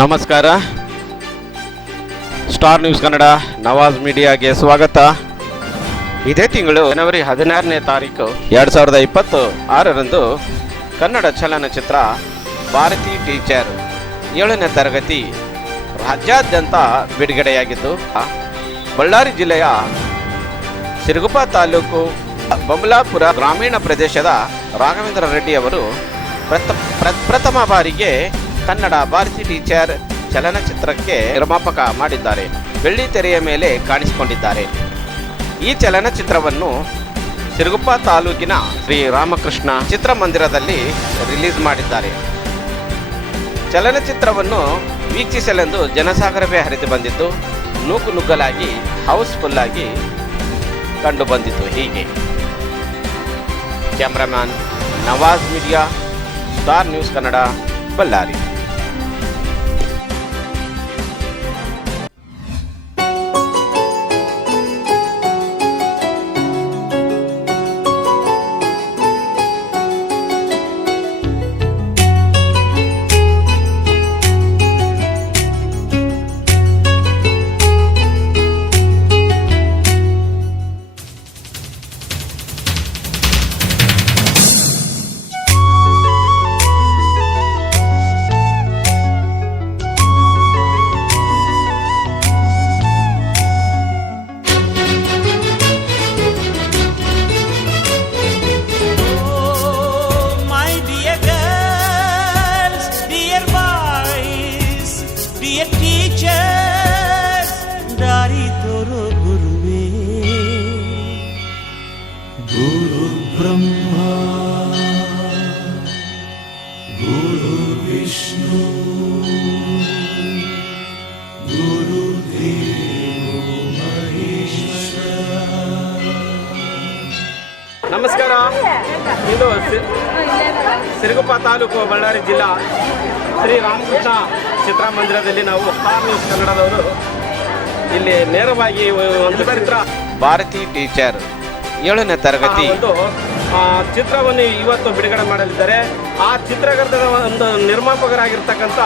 ನಮಸ್ಕಾರ. Star news Kannada Nawaz ಮೀಡಿಯಾಗೆ ಸ್ವಾಗತ. ಇದೇ ತಿಂಗಳು ಜನವರಿ 16ನೇ ತಾರೀಕು 2026ರಂದು ಕನ್ನಡ ಚಲನಚಿತ್ರ ಭಾರತಿ ಟೀಚರ್ 7ನೇ ತರಗತಿ ರಾಜ್ಯಾದ್ಯಂತ ಬಿಡುಗಡೆಯಾಗಿದ್ದು, ಬಳ್ಳಾರಿ ಜಿಲ್ಲೆಯ ಸಿರುಗುಪ್ಪ ತಾಲೂಕು ಬೊಮ್ಮಲಾಪುರ ಗ್ರಾಮೀಣ ಪ್ರದೇಶದ ರಾಘವೇಂದ್ರ ರೆಡ್ಡಿ ಅವರು ಪ್ರಥಮ ಬಾರಿಗೆ ಕನ್ನಡ ಭಾರತಿ ಟೀಚರ್ ಚಲನಚಿತ್ರಕ್ಕೆ ನಿರ್ಮಾಪಕ ಮಾಡಿದ್ದಾರೆ. ಬೆಳ್ಳಿ ತೆರೆಯ ಮೇಲೆ ಕಾಣಿಸಿಕೊಂಡಿದ್ದಾರೆ. ಈ ಚಲನಚಿತ್ರವನ್ನು ಸಿರುಗುಪ್ಪ ತಾಲೂಕಿನ ಶ್ರೀ ರಾಮಕೃಷ್ಣ ಚಿತ್ರಮಂದಿರದಲ್ಲಿ ರಿಲೀಸ್ ಮಾಡಿದ್ದಾರೆ. ಚಲನಚಿತ್ರವನ್ನು ವೀಕ್ಷಿಸಲೆಂದು ಜನಸಾಗರವೇ ಹರಿದು ಬಂದಿದ್ದು, ನುಗ್ಗಲಾಗಿ ಹೌಸ್ಫುಲ್ ಆಗಿ ಕಂಡು ಬಂದಿತು. ಹೀಗೆ cameraman Nawaz media, star news Kannada, Ballari. Dear teachers, dari toro guruve, Guru Brahma, Guru Vishnu, Guru Devo Maheshwara. ನಮಸ್ಕಾರ. ಇದು ಸಿರುಗುಪ್ಪ ತಾಲೂಕು ಬಳ್ಳಾರಿ ಜಿಲ್ಲಾ ಶ್ರೀ ರಾಮಕೃಷ್ಣ ಚಿತ್ರಮಂದಿರದಲ್ಲಿ ನಾವು ಸ್ಟಾರ್ ನ್ಯೂಸ್ ಕನ್ನಡದವರು ಇಲ್ಲಿ ನೇರವಾಗಿ ಒಂದು ಚಿತ್ರ ಭಾರತಿ ಟೀಚರ್ 7ನೇ ತರಗತಿ ಒಂದು ಚಿತ್ರವನ್ನು ಇವತ್ತು ಬಿಡುಗಡೆ ಮಾಡಲಿದ್ದಾರೆ. ಆ ಚಿತ್ರಕರ್ತರ ಒಂದು ನಿರ್ಮಾಪಕರಾಗಿರ್ತಕ್ಕಂಥ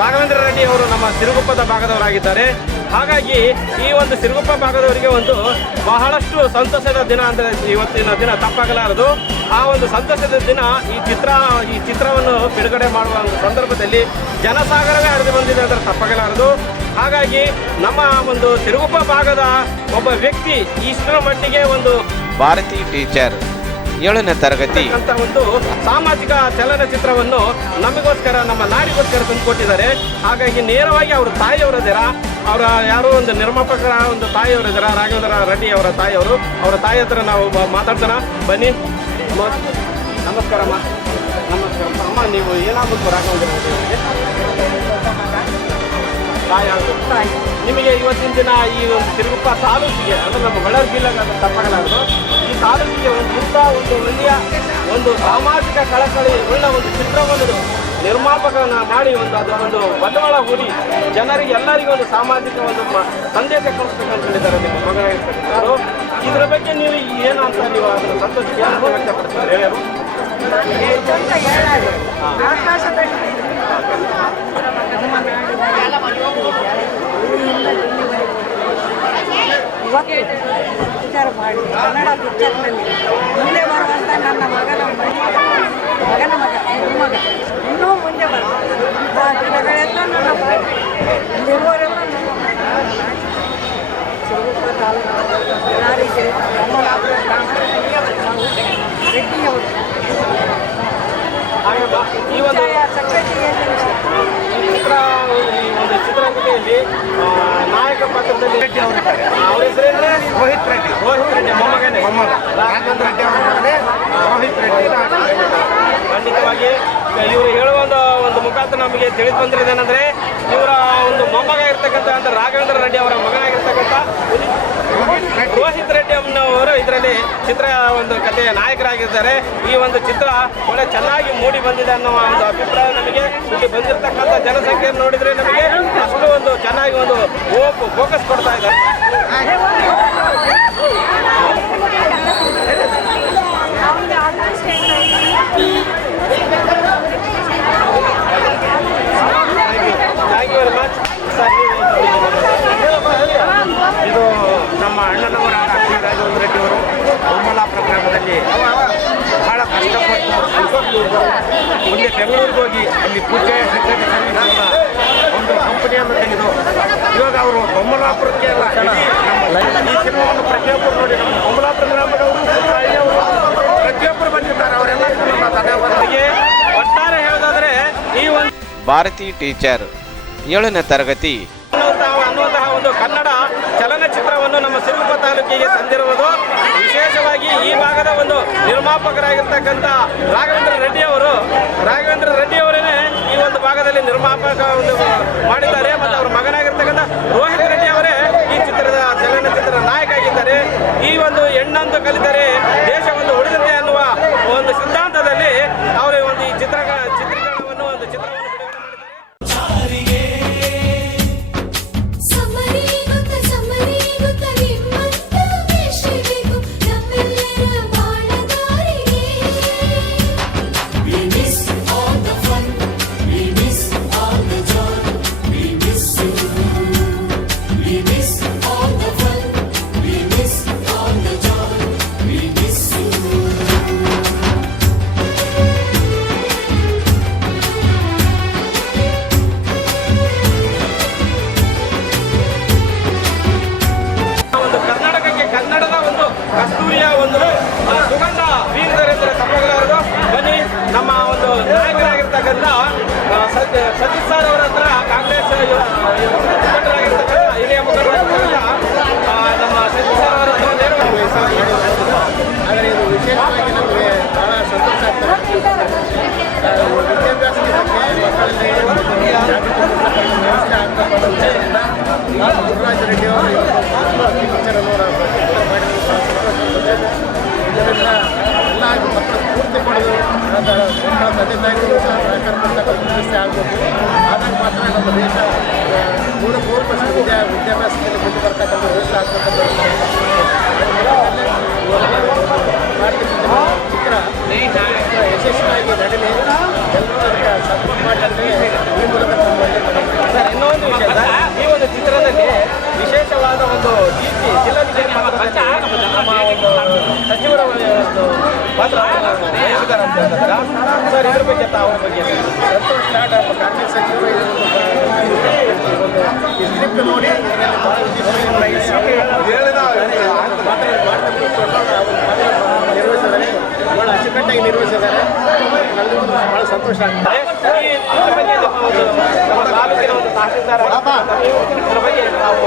ರಾಘವೇಂದ್ರ ರೆಡ್ಡಿ ಅವರು ನಮ್ಮ ಸಿರುಗುಪ್ಪದ ಭಾಗದವರಾಗಿದ್ದಾರೆ. ಹಾಗಾಗಿ ಈ ಒಂದು ಸಿರುಗುಪ್ಪ ಭಾಗದವರಿಗೆ ಒಂದು ಬಹಳಷ್ಟು ಸಂತಸದ ದಿನ ಅಂದರೆ ಇವತ್ತಿನ ದಿನ ತಪ್ಪಾಗಲಾರದು. ಆ ಒಂದು ಸಂತಸದ ದಿನ ಈ ಚಿತ್ರವನ್ನು ಬಿಡುಗಡೆ ಮಾಡುವ ಒಂದು ಸಂದರ್ಭದಲ್ಲಿ ಜನಸಾಗರವೇ ಹರಿದು ಬಂದಿದೆ ಅಂದರೆ ತಪ್ಪಾಗಲಾರದು. ಹಾಗಾಗಿ ನಮ್ಮ ಒಂದು ಸಿರುಗುಪ್ಪ ಭಾಗದ ಒಬ್ಬ ವ್ಯಕ್ತಿ ಇಷ್ಟರ ಮಟ್ಟಿಗೆ ಒಂದು ಭಾರತಿ ಟೀಚರ್ 7ನೇ ತರಗತಿ ಅಂತ ಒಂದು ಸಾಮಾಜಿಕ ಚಲನಚಿತ್ರವನ್ನು ನಮಗೋಸ್ಕರ, ನಮ್ಮ ನಾಡಿಗೋಸ್ಕರ ತಂದುಕೊಟ್ಟಿದ್ದಾರೆ. ಹಾಗಾಗಿ ನೇರವಾಗಿ ಅವ್ರ ತಾಯಿಯವರಿದ್ದೀರಾ, ಅವರ ಯಾರೋ ಒಂದು ನಿರ್ಮಾಪಕರ ಒಂದು ತಾಯಿಯವರಿದ್ದೀರಾ, ರಾಘವೇಂದ್ರ ರೆಡ್ಡಿ ಅವರ ತಾಯಿಯವರು. ಅವರ ತಾಯಿ ಹತ್ರ ನಾವು ಮಾತಾಡ್ಸೋಣ ಬನ್ನಿ. ನಮಸ್ಕಾರಮ್ಮ. ನಮಸ್ಕಾರ ಅಮ್ಮ. ನೀವು ಏನಾಗಬೇಕು ರಾಘವೇಂದ್ರ ರೆಡ್ಡಿ ಅವರಿಗೆ? ತಾಯಿ ಆಗಬೇಕು. ನಿಮಗೆ ಇವತ್ತಿನ ದಿನ ಈ ಒಂದು ಸಿರುಗುಪ್ಪ ತಾಲೂಕಿಗೆ ಅಂದರೆ ನಮ್ಮ ಬಳ್ಳಾರಿ ಜಿಲ್ಲೆಗೆ ಅದು ತಪ್ಪಾಗಲಾರದು, ಈ ತಾಲೂಕಿಗೆ ಇಂಥ ಒಂದು ಒಳ್ಳೆಯ ಒಂದು ಸಾಮಾಜಿಕ ಕಳಕಳಿ ಉಳ್ಳ ಒಂದು ಚಿತ್ರವನ್ನು ನಿರ್ಮಾಪಕನ ಮಾಡಿ ಅದೊಂದು ಬಂಡವಾಳ ಹೂಡಿ ಜನರಿಗೆ ಎಲ್ಲರಿಗೂ ಒಂದು ಸಾಮಾಜಿಕ ಒಂದು ಸಂದೇಶ ಕೊಡಿಸ್ಬೇಕಂತ ಹೇಳಿದ್ದಾರೆ ನಿಮ್ಮ ಮಗನಾಗಿರ್ತಕ್ಕಂಥದ್ದು. ಇದರ ಬಗ್ಗೆ ನೀವು ಏನು ಅಂತ ನೀವು ಅದರ ಸಂತೋಷ ಏನು ವ್ಯಕ್ತಪಡಿಸ್ತಾರೆ ಹೇಳಿ. ಇವತ್ತು ಪಿಕ್ಚರ್ ಮಾಡಿ ಕನ್ನಡ ಪಿಕ್ಚರ್ನಲ್ಲಿ ಮುಂದೆ ಬರುವಂಥ ನನ್ನ ಮಗನ ಮಗ ಇನ್ನೂ ಮುಂದೆ ಬರ್ತದೆ. ಇಂಥ ದಿನಗಳೆಲ್ಲ ನನ್ನ ಇಲ್ಲಿರುವವರೆಲ್ಲ ಸಿರುಗುಪ್ಪ ತಾಲೂಕು ಬಳ್ಳಾರಿ ಜಿಲ್ಲೆ ಬೊಮ್ಮಲಾಪುರ ಗ್ರಾಮದ ರೆಡ್ಡಿಯವರು ಚಿತ್ರಕಥೆಯಲ್ಲಿ ನಾಯಕ ಪಾತ್ರದಲ್ಲಿ ರೆಡ್ಡಿ ಅವರಿದ್ದಾರೆ. ಅವ್ರ ಹೆಸರೇಂದ್ರೆ ರೋಹಿತ್ ರೆಡ್ಡಿ. ಮೊಮ್ಮಗನೇ ರಾಘವೇಂದ್ರ ರೆಡ್ಡಿ ಅವರ ರೋಹಿತ್ ರೆಡ್ಡಿ. ಖಂಡಿತವಾಗಿ ಇವರು ಹೇಳುವ ಒಂದು ಮುಖಾಂತರ ನಮಗೆ ತಿಳಿದು ಬಂದಿರೋದೇನೆಂದರೆ, ಇವರ ಒಂದು ಮೊಮ್ಮಗ ಇರ್ತಕ್ಕಂಥ ಅಂದರೆ ರಾಘವೇಂದ್ರ ರೆಡ್ಡಿ ಅವರ ಮಗನಾಗಿರ್ತಕ್ಕಂಥ ರೋಹಿತ್ ರೆಡ್ಡಿ ಅವರು ಇದರಲ್ಲಿ ಚಿತ್ರ ಒಂದು ಕಥೆಯ ನಾಯಕರಾಗಿದ್ದಾರೆ. ಈ ಒಂದು ಚಿತ್ರ ಒಳ್ಳೆ ಚೆನ್ನಾಗಿ ಮೂಡಿ ಬಂದಿದೆ ಅನ್ನೋ ಒಂದು ಅಭಿಪ್ರಾಯ ನಮಗೆ. ಇಲ್ಲಿ ಬಂದಿರತಕ್ಕಂಥ ಜನಸಂಖ್ಯೆ ನೋಡಿದರೆ ನಮಗೆ ಅಷ್ಟು ಒಂದು ಚೆನ್ನಾಗಿ ಒಂದು ಫೋಕಸ್ ಕೊಡ್ತಾ ಇದ್ದಾರೆ. ಹೋಗಿ ಅಲ್ಲಿ ಪೂಜೆ ಒಂದು ಕಂಪನಿಯನ್ನು ತೆಗೆದು ಇವಾಗ ಅವರು ಬೊಮ್ಮಲಾಪುರಕ್ಕೆ ಎಲ್ಲ ಈ ಸಿನಿಮಾವನ್ನು ಪ್ರತಿಯೊಬ್ಬರು ನೋಡಿ ನಮ್ಮ ಬೊಮ್ಮಲಾಪುರ ಗ್ರಾಮದವರು ಪ್ರತಿಯೊಬ್ಬರು ಬಂದಿದ್ದಾರೆ. ಅವರೆಲ್ಲ ಧನ್ಯವಾದಗಳಿಗೆ ಒಟ್ಟಾರೆ ಹೇಳೋದಾದ್ರೆ ಈ ಒಂದು ಭಾರತಿ ಟೀಚರ್ 7ನೇ ತರಗತಿ ಅನ್ನುವಂತಹ ಒಂದು ಕನ್ನಡ ಚಲನಚಿತ್ರವನ್ನು ನಮ್ಮ ಸಿರುಗುಪ್ಪ ತಾಲೂಕಿಗೆ ತಂದಿರುವುದು. ವಿಶೇಷವಾಗಿ ಈ ಭಾಗದ ಒಂದು ನಿರ್ಮಾಪಕರಾಗಿರ್ತಕ್ಕಂಥ ರಾಘವೇಂದ್ರ ರೆಡ್ಡಿ ಅವರೇ ಈ ಒಂದು ಭಾಗದಲ್ಲಿ ನಿರ್ಮಾಪಕ ಒಂದು ಮಾಡಿದ್ದಾರೆ ಮತ್ತು ಅವರ ಮಗನಾಗಿರ್ತಕ್ಕಂಥ ರೋಹಿತ್ ರೆಡ್ಡಿ ಅವರೇ ಈ ಚಲನಚಿತ್ರದ ನಾಯಕ ಆಗಿದ್ದಾರೆ. ಈ ಒಂದು ಹೆಣ್ಣಂದು ಕಲಿತರೆ ದೇಶವನ್ನು ಉಳಿದಂತೆ ಅನ್ನುವ ಒಂದು ಸಿದ್ಧಾಂತದಲ್ಲಿ ಅವರು ಒಂದು ಈ ಚಿತ್ರೀಕರಣವನ್ನು ಒಂದು ಚಿತ್ರವನ್ನು ಬಿಡುಗಡೆ ಮಾಡಿದ್ದಾರೆ. ಕನ್ನಡದ ಒಂದು ಕಸ್ತೂರಿಯ ಒಂದು ಸುಗಂಧ ಬೀರಿದರೆ ತಪ್ಪಲಾರದು. ಬನ್ನಿ ನಮ್ಮ ಒಂದು ನಾಯಕರಾಗಿರ್ತಕ್ಕಂಥ ಸತೀಶ್ ಸರ್ ಅವರ ಹತ್ರ ಕಾಂಗ್ರೆಸ್ ಮುಖಂಡರಾಗಿರ್ತಕ್ಕಂಥ ಹಿರಿಯ ಮುಖಂಡರಾಗಿರ್ತಕ್ಕಂಥ ನಮ್ಮ ಸತೀಶ್ ಸರ್ ಅವರ ಹತ್ರ ಆದರೆ ಇದು ವಿಶೇಷವಾಗಿ ನಮಗೆ ಬಹಳ ಸಂತೋಷ ಆಗ್ತದೆ. ವಿದ್ಯಾಭ್ಯಾಸದ ಬಗ್ಗೆ ಮಕ್ಕಳಲ್ಲಿ ವ್ಯವಸ್ಥೆ ಆಗ್ತಕ್ಕಂಥ ಗುರುರಾಜ್ ರೆಡ್ಡಿ ಅವರು ಪಿಕ್ಚರನ್ನು ಮಾಡಿದ್ರು. ಇದರಿಂದ ಎಲ್ಲ ಮಕ್ಕಳ ಸ್ಫೂರ್ತಿ ಪಡೆದು ಮಕ್ಕಳ ತಂದೆ ತಾಯಿಗಳು ಸಹ ಸಹಕಾರ ಕೊಡ್ತಕ್ಕಂಥ ವ್ಯವಸ್ಥೆ ಆಗಬೇಕು. ಆದಾಗ ಮಾತ್ರ ನಮ್ಮ ದೇಶ 100% ವಿದ್ಯಾಭ್ಯಾಸದಲ್ಲಿ ಮುಂದೆ ಬರ್ತಕ್ಕಂಥ ವ್ಯವಸ್ಥೆ ಆಗ್ತಕ್ಕಂಥ ಚಿತ್ರ ಯಶಸ್ವಿಯಾಗಿ ನಡೀಲಿ, ಎಲ್ಲರೂ ಅದಕ್ಕೆ ಸಪೋರ್ಟ್ ಮಾಡಿ ಅಂದರೆ ಈ ಮೂಲಕ ಸರ್ ಇನ್ನೊಂದು ವಿಷಯ ಸರ್, ಈ ಒಂದು ಚಿತ್ರದಲ್ಲಿ ವಿಶೇಷವಾದ ಒಂದು ಜಿಲ್ಲಾಧಿಕಾರಿ ನಮ್ಮ ಒಂದು ಸಚಿವರ ಒಂದು ಪಾತ್ರ ವಹಿಸಿದ್ದಾರೆ ಅಂತ ಹೇಳ್ತಾರೆ ಸರ್. ಇದ್ರ ಬಗ್ಗೆ ತಾವು ಬಗ್ಗೆ ಸಂತೋಷ ಸ್ಟಾರ್ಟ್ ಕಾಂಗ್ರೆಸ್ ಸಚಿವರು ಒಂದು ಸ್ಕ್ರಿಪ್ಟ್ ನೋಡಿ ಇದರಲ್ಲಿ ಭಾಳ ನಿರ್ವಹಿಸಿದ್ದಾರೆ, ಭಾಳ ಅಚ್ಚುಕಟ್ಟಾಗಿ ನಿರ್ವಹಿಸಿದ್ದಾರೆ. ಎಲ್ಲರಿಗೂ ಭಾಳ ಸಂತೋಷ ಆಗ್ತದೆ. ನಮ್ಮ ತಾಲೂಕಿನ ಒಂದು ತಹಸೀಲ್ದಾರ್ ಇದ್ರ ಬಗ್ಗೆ ನಾವು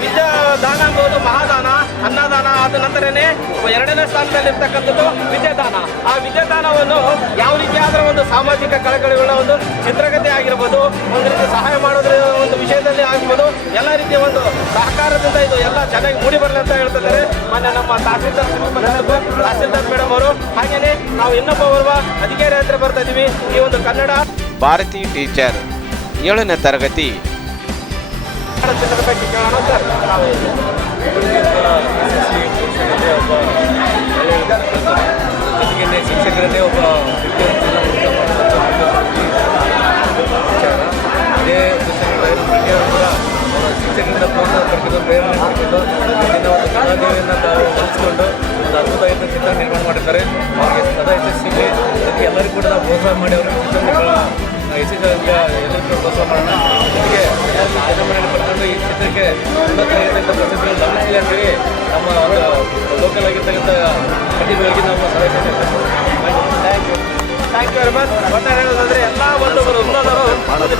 ವಿದ್ಯಾದಾನ ಎಂಬುದು ಮಹಾದಾನ, ಅನ್ನದಾನ, ಆದ ನಂತರನೇ 2ನೇ ಸ್ಥಾನದಲ್ಲಿರ್ತಕ್ಕಂಥದ್ದು ವಿದ್ಯಾದಾನ. ಆ ವಿದ್ಯಾದಾನವನ್ನು ಯಾವ ರೀತಿಯಾದ ಒಂದು ಸಾಮಾಜಿಕ ಕಳಕಳಿಗಳ ಒಂದು ಚಿತ್ರಕಥೆ ಆಗಿರ್ಬೋದು, ಒಂದು ರೀತಿ ಸಹಾಯ ಮಾಡೋದ್ರ ಒಂದು ವಿಷಯದಲ್ಲಿ ಆಗಿರ್ಬೋದು, ಎಲ್ಲ ರೀತಿಯ ಒಂದು ಸಹಕಾರದಿಂದ ಇದು ಎಲ್ಲ ಚೆನ್ನಾಗಿ ಮೂಡಿ ಬರಲಿ ಅಂತ ಹೇಳ್ತಿದ್ದಾರೆ ಮೊನ್ನೆ ನಮ್ಮ ತಹಸೀಲ್ದಾರ್ ಮೇಡಮ್ ಅವರು. ಹಾಗೆಯೇ ನಾವು ಇನ್ನೊಬ್ಬ ಓರ್ವ ಅಧಿಕಾರಿ ಹತ್ರ ಬರ್ತಾ ಇದ್ದೀವಿ. ಈ ಒಂದು ಕನ್ನಡ ಭಾರತಿ ಟೀಚರ್ 7ನೇ ತರಗತಿ ಚಿತ್ರದ ಬಗ್ಗೆ ಕೇಳೋಣ ಸರ್. ನಾವು ಜೊತೆಗೆ ಶಿಕ್ಷಕರನ್ನೇ ಒಬ್ಬ ವಿಚಾರ ಇದೇ ಶಿಕ್ಷಕರು ಕೂಡ ಅವರ ಶಿಕ್ಷಕರಿಂದ ಪ್ರೋತ್ಸಾಹ ಪಡೆದು ಪ್ರೇರಣೆ ಪಡೆದು ಇಲ್ಲಿನ ಒಂದು ಕಲಾದೇವಿಯನ್ನು ತಾವು ಹೊಲಿಸಿಕೊಂಡು ಒಂದು ಅದ್ಭುತವಾದ ಚಿತ್ರ ನಿರ್ಮಾಣ ಮಾಡಿದ್ದಾರೆ. ಅವರಿಗೆ ಸದಾ ಯಶಸ್ಸಿಗೆ ಅದಕ್ಕೆ ಎಲ್ಲರಿಗೂ ಕೂಡ ನಾವು ಪ್ರೋತ್ಸಾಹ ಮಾಡಿ ಅವರ ಚಿತ್ರಗಳ ಯಶಸ್ಸಿಗೆ ಎಲ್ಲರಿಗೂ ಪ್ರೋತ್ಸಾಹ ಮಾಡೋಣ. ಜೊತೆಗೆ ಮನೆಯಲ್ಲಿ ಪಡ್ಕೊಂಡು ಈ ಚಿತ್ರಕ್ಕೆ ಉನ್ನತ ಪ್ರಶಸ್ತಿಗಳು ಲಭಿಸಿಲ್ಲ ಅಂತೇಳಿ ನಮ್ಮ ಒಂದು ಲೋಕಲ್ ಆಗಿರ್ತಕ್ಕಂಥ ಪ್ರತಿಭೆಗಳಿಗೆ ನಾವು ಸಲಹೆ ಥ್ಯಾಂಕ್ ಯು ವೆರಿ ಮಚ್. ಒಟ್ಟಾರೆ ಹೇಳೋದಾದ್ರೆ ಎಲ್ಲ ಒಂದು ಉನ್ನತರು ಒಂದು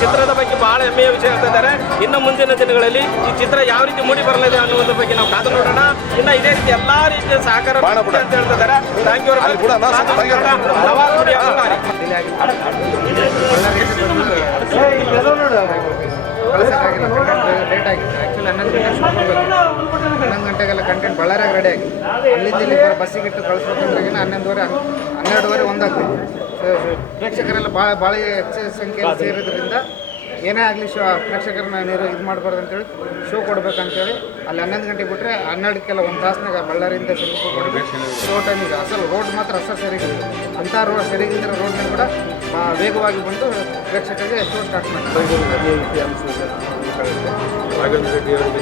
ಚಿತ್ರದ ಬಗ್ಗೆ ಬಹಳ ಹೆಮ್ಮೆಯ ವಿಷಯ ಹೇಳ್ತಿದ್ದಾರೆ. ಇನ್ನು ಮುಂದಿನ ದಿನಗಳಲ್ಲಿ ಈ ಚಿತ್ರ ಯಾವ ರೀತಿ ಮೂಡಿ ಬರಲಿದೆ ಅನ್ನೋದ್ರ ಬಗ್ಗೆ ನಾವು ಕಾದು ನೋಡೋಣ. ಇನ್ನು ಇದೇ ರೀತಿ ಎಲ್ಲಾ ರೀತಿಯ ಸಹಕಾರ ಅಂತ ಹೇಳ್ತಿದ್ದಾರೆ. Thank you very much. Nawaz ಗುಡಿ ಅಧಿಕಾರಿ ಕಳಿಸೋಕ್ಕಾಗಿಲ್ಲ, ಕಂಟೆಂಟ್ ಲೇಟ್ ಆಗಿದೆ. ಆ್ಯಕ್ಚುಲಿ 11 ಗಂಟೆಗೆ ಶೂಟ್ ಮಾಡಬೇಕು. 11 ಗಂಟೆಗೆಲ್ಲ ಕಂಟೆಂಟ್ ಬಳ್ಳಾರಿಯಾಗಿ ರೆಡಿ ಆಗಿ ಅಲ್ಲಿಂದ ಇಲ್ಲಿ ಬಸ್ಸಿಗೆ ಇಟ್ಟು ಕಳಿಸ್ಬೇಕಂದ್ರೆ 11:30 1 ಆಗ್ತದೆ. ಪ್ರೇಕ್ಷಕರೆಲ್ಲ ಭಾಳ ಹೆಚ್ಚು ಸಂಖ್ಯೆಯಲ್ಲಿ ಸೇರೋದ್ರಿಂದ ಏನೇ ಆಗಲಿ ಪ್ರೇಕ್ಷಕರನ್ನ ಇದು ಮಾಡಬಾರ್ದು ಅಂತೇಳಿ ಶೋ ಕೊಡ್ಬೇಕಂತೇಳಿ ಅಲ್ಲಿ 11 ಗಂಟೆಗೆ ಬಿಟ್ಟರೆ 12ಕ್ಕೆಲ್ಲ ಒಂದು ತಾಸ್ನಾಗ ಬಳ್ಳಾರಿಯಿಂದ ಸಿರುಗುಪ್ಪ ಕೊಡಬೇಕು. ಶೋ ಟೈಮಿಗೆ ಅಸಲು ರೋಡ್ ಮಾತ್ರ ಸರಿಗಿಲ್ಲ. ಅಂಥ ರೋಡ್ ಸರಿಗಿದ್ದರೆ ರೋಡ್ನ ಕೂಡ ವೇಗವಾಗಿ ಬಂದು ಪ್ರೇಕ್ಷಕರಿಗೆ ಶೋ ಸ್ಟಾರ್ಟ್ ಮಾಡ್ತಾರೆ. ರಾಘವೇಂದ್ರ ರೆಡ್ಡಿ ಅವರಿಗೆ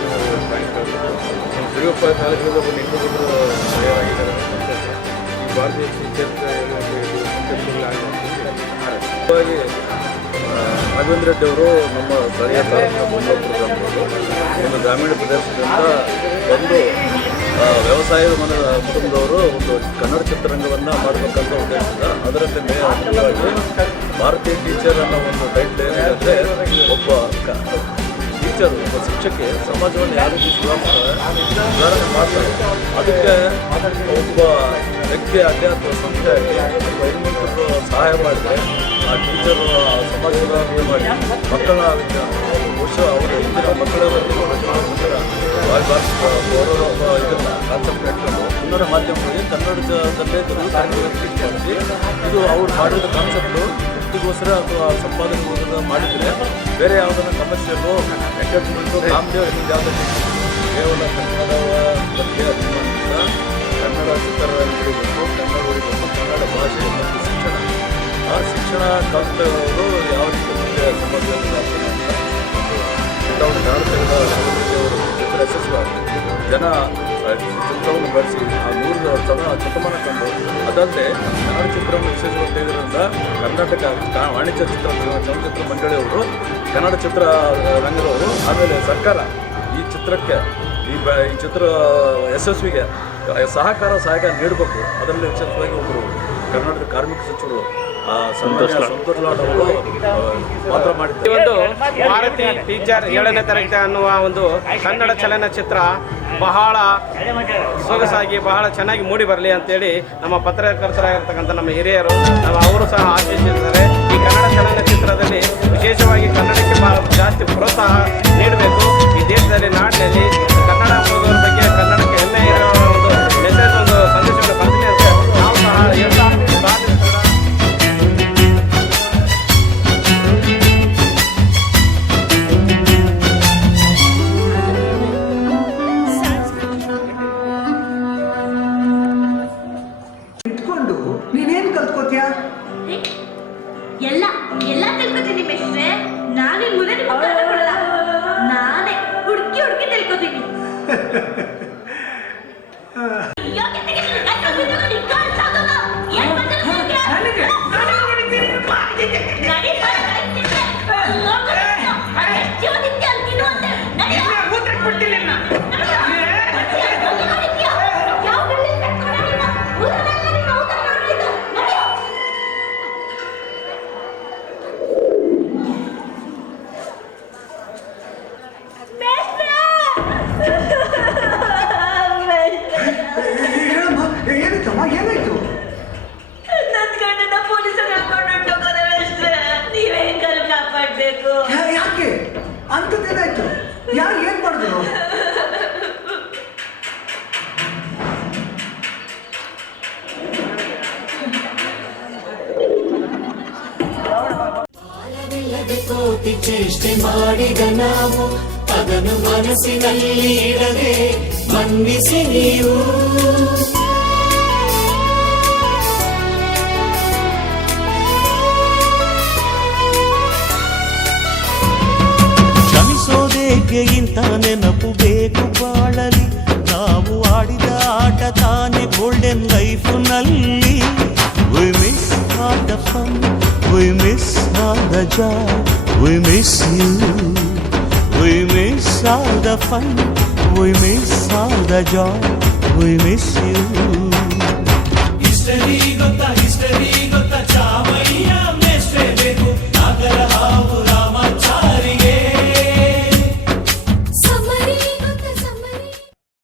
ಸಿರುಗುಪ್ಪ ತಾಲೂಕಿನಲ್ಲಿ ಒಬ್ಬ ನಿಂಬುಗರು ತಯಾರಾಗಿದ್ದಾರೆ. ಈ ಭಾರತೀಯ ರಾಘವೇಂದ್ರ ರೆಡ್ಡಿ ಅವರು ನಮ್ಮ ಸ್ಥಳೀಯ ಒಂದು ಗ್ರಾಮೀಣ ಪ್ರದೇಶದಿಂದ ಒಂದು ವ್ಯವಸಾಯದ ಕುಟುಂಬದವರು ಒಂದು ಕನ್ನಡ ಚಿತ್ರರಂಗವನ್ನು ಮಾಡಬೇಕಂತ ಉದ್ದೇಶಿಸಿದ. ಅದರಲ್ಲಿ ಮುಖ್ಯವಾಗಿ ಭಾರತೀಯ ಟೀಚರ್ ಅನ್ನೋ ಒಂದು ಟೈಟ್ಲ್ ಏನಿದೆ, ಒಬ್ಬ ಟೀಚರ್ ಒಬ್ಬ ಶಿಕ್ಷಕಿ ಸಮಾಜವನ್ನು ಯಾವ ರೀತಿ ಸುಧಾರಣೆ ಮಾಡ್ತಾರೆ, ಅದಕ್ಕೆ ಒಬ್ಬ ವ್ಯಕ್ತಿ ಆಗಲಿ ಅಥವಾ ಸಂಸ್ಥೆ ಆಗಲಿ ಅಥವಾ ಹೆಣ್ಮಕ್ಳು ಸಹಾಯ ಮಾಡಿದರೆ ಆ ಟೀಚರು ಸಮಾಜ ಸುಧಾರಣೆ ಮಾಡಿ ಮಕ್ಕಳ ಬಹುಶಃ ಅವರ ಹಿಂದಿನ ಮಕ್ಕಳ ಇದನ್ನು ಕಾನ್ಸೆಪ್ಟ್ ಇಟ್ಕೊಂಡು ಕನ್ನಡ ಮಾಧ್ಯಮಗಳಿಗೆ ಕನ್ನಡದಲ್ಲೇ ಮಾಡಿಸಿ ಇದು ಅವ್ರು ಮಾಡಿದ ಕಾನ್ಸೆಪ್ಟು ವೃತ್ತಿಗೋಸ್ಕರ ಅಥವಾ ಸಂಪಾದನೆಗೋಸ್ಕರ ಮಾಡಿದರೆ ಬೇರೆ ಯಾವುದನ್ನು ಕಮರ್ಷಿಯಲ್ಲು ಎಂಟರ್ಟೈನ್ಮೆಂಟು ಕಾಮಿಡಿಯೋ ಇನ್ನೊಂದು ಯಾವುದಕ್ಕೆ ಕೇವಲ ಕನ್ನಡದ ಬಗ್ಗೆ ಅಭಿಮಾನದಿಂದ ಕನ್ನಡ ಚಿತ್ರರಂಗ ಉಳಿಬೇಕು, ಕನ್ನಡ ಉಳಿಬೇಕು, ಕನ್ನಡ ಭಾಷೆ ಮತ್ತು ಶಿಕ್ಷಣ. ಆ ಶಿಕ್ಷಣ ಕಲಿತವರು ಯಾವ ರೀತಿ ಮುಂದೆ ಸಮಾಜದಲ್ಲಿ ಆಗ್ತದೆ ಅಂತ ಒಂದು ನಾಡು ತೆಗೆದ ಚಿತ್ರ ಯಶಸ್ವಿಯಾಗಿದೆ. ಜನ ಚಿತ್ರವನ್ನು ಬಳಸಿ ಆ 100 ಶತಮಾನ ಕಂಡು ಅದಲ್ಲದೆ ಕನ್ನಡ ಚಿತ್ರವನ್ನು ವಿಶೇಷವಾಗಿ ತೆಗೆದ್ರಿಂದ ಕರ್ನಾಟಕ ವಾಣಿಜ್ಯ ಚಲನಚಿತ್ರ ಮಂಡಳಿಯವರು, ಕನ್ನಡ ಚಿತ್ರರಂಗದವರು, ಆಮೇಲೆ ಸರ್ಕಾರ ಈ ಚಿತ್ರಕ್ಕೆ ಈ ಚಿತ್ರ ಯಶಸ್ವಿಗೆ ಸಹಕಾರ ನೀಡಬೇಕು. ಅದರಲ್ಲಿ ವಿಶೇಷವಾಗಿ ಒಬ್ಬರು ಕರ್ನಾಟಕದ ಕಾರ್ಮಿಕ ಸಚಿವರು ಸಂತೋಷ್ ಲಾಡ್ ಅವರು ಮಾತ್ರ ಮಾಡಿದ್ದಾರೆ. ಈ ಒಂದು ಭಾರತಿ ಟೀಚರ್ 7ನೇ ತರಗತಿ ಅನ್ನುವ ಒಂದು ಕನ್ನಡ ಚಲನಚಿತ್ರ ಬಹಳ ಸೊಗಸಾಗಿ ಬಹಳ ಚೆನ್ನಾಗಿ ಮೂಡಿ ಬರಲಿ ಅಂತೇಳಿ ನಮ್ಮ ಪತ್ರಕರ್ತರಾಗಿರ್ತಕ್ಕಂಥ ನಮ್ಮ ಹಿರಿಯರು ಅವರು ಸಹ ಆಶಿಸಿದ್ದಾರೆ. ಈ ಕನ್ನಡ ಚಲನಚಿತ್ರದಲ್ಲಿ ವಿಶೇಷವಾಗಿ ಕನ್ನಡಕ್ಕೆ ಬಹಳ ಜಾಸ್ತಿ ಪ್ರೋತ್ಸಾಹ ನೀಡಬೇಕು. ಈ ದೇಶದಲ್ಲಿ ನಾಡಿನಲ್ಲಿ ಕನ್ನಡ ಅನ್ನೋದ್ರ ಬಗ್ಗೆ ಕನ್ನಡಕ್ಕೆ ಹೆಮ್ಮೆ ಇರೋ ಒಂದು ಮೆಸೇಜ್ ಒಂದು ಸಂದೇಶವನ್ನು ಬರ್ತೀನಿ ಅಂತ ನಾವು ಸಹ ಎಲ್ಲ ಇಟ್ಕೊಂಡು ನೀನೇನ್ ಕಲ್ತ್ಕೋತೀಯಾ? ಎಲ್ಲ ತಿಳ್ಕೊತೀನಿ ಮಿಸ್ಟ್ರೆ. ನಾನೇ ಮುಂದೆ ಕೊಡಲ್ಲ, ನಾನೇ ಹುಡುಕಿ ತಿಳ್ಕೊತೀನಿ. ಏನಾಯ್ತಮ್ಮ, ಏನಾಯ್ತು? ನನ್ನ ಗಂಡನ ಪೊಲೀಸರು ಹಾಕೊಂಡು ಹೊಂಟೋಗೋದ ಮಿಸ್ಟ್ರೆ. ನೀವೇ ಹೆಂಗಾರು ಕಾಪಾಡ್ಬೇಕು. ಯಾಕೆ ಅಂತದ್ದೇನಾಯ್ತು? ಯಾರು ಏನ್ ಮಾಡಿದ್ರು? ಕೋಟಿ ಚೇಷ್ಟೆ ಮಾಡಿದ ನಾವು ಅದನ್ನು ಮನಸ್ಸಿನಲ್ಲಿ ಇಡದೆ ಮನ್ನಿಸಿ ನೀವು. ಕ್ಷಮಿಸೋದೇಕೆ ಇಂಥ ನೆನಪು ಬೇಕು ಬಾಳಲಿ, ನಾವು ಆಡಿದ ಆಟ ತಾನೆ golden ಲೈಫ್ನಲ್ಲಿ. We miss all the fun, we miss all the joy, we miss you. We miss all the fun, we miss all the joy, we miss you. History gotta history